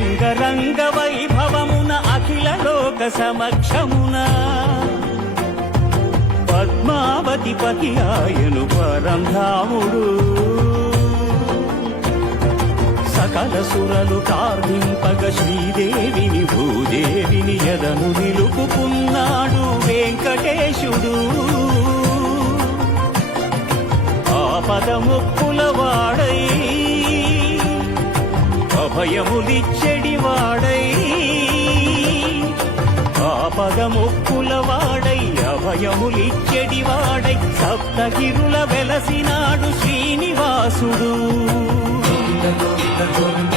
అంగరంగ వైభవమున అఖిల లోక సమక్షమున పద్మావతి పతి ఆయను పరంధాముడు సకల సురలు ప్రార్థింపగ శ్రీదేవిని భూదేవిని ఎదను నిలుపుకున్నాడు వెంకటేశుడు ఆపదముక్కుల వాడై అభయములిచ్చెడివాడై ఆపదముక్కుల వాడై అభయములిచ్చెడివాడై సప్తగిరుల వెలసినాడు శ్రీనివాసుడు. గోవింద గోవింద గోవింద